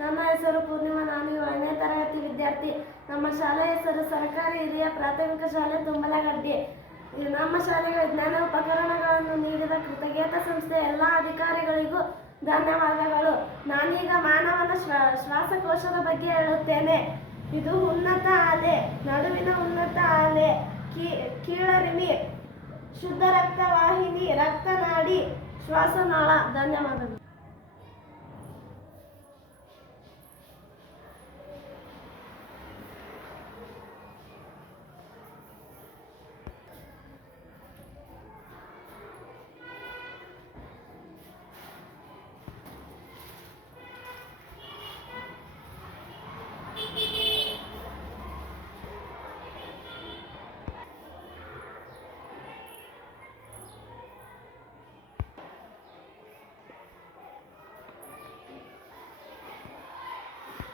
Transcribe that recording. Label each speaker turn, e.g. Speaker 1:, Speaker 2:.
Speaker 1: ನನ್ನ ಹೆಸರು ಪೂರ್ಣಿಮಾ ನಾನು, ಏಳನೇ ತರಗತಿ ವಿದ್ಯಾರ್ಥಿ. ನಮ್ಮ ಶಾಲೆ ಹೆಸರು ಸರ್ಕಾರಿ ಹಿರಿಯ ಪ್ರಾಥಮಿಕ ಶಾಲೆ ತುಂಬಲಗಡ್ಡೆ. ನಮ್ಮ ಶಾಲೆಗೆ ವಿಜ್ಞಾನ ಉಪಕರಣಗಳನ್ನು ನೀಡಿದ ಕೃತಜ್ಞತಾ ಸಂಸ್ಥೆ ಎಲ್ಲ ಅಧಿಕಾರಿಗಳಿಗೂ ಧನ್ಯವಾದಗಳು. ನಾನೀಗ ಮಾನವನ ಶ್ವಾ, ಶ್ವಾಸಕೋಶದ ಬಗ್ಗೆ ಹೇಳುತ್ತೇನೆ. ಇದು ಉನ್ನತ ಆಲೆ, ನಡುವಿನ ಉನ್ನತ ಆಲೆ. ಕೀ ಶುದ್ಧ ರಕ್ತವಾಹಿನಿ, ರಕ್ತನಾಡಿ, ಶ್ವಾಸನಾಳ. ಧನ್ಯವಾದಗಳು.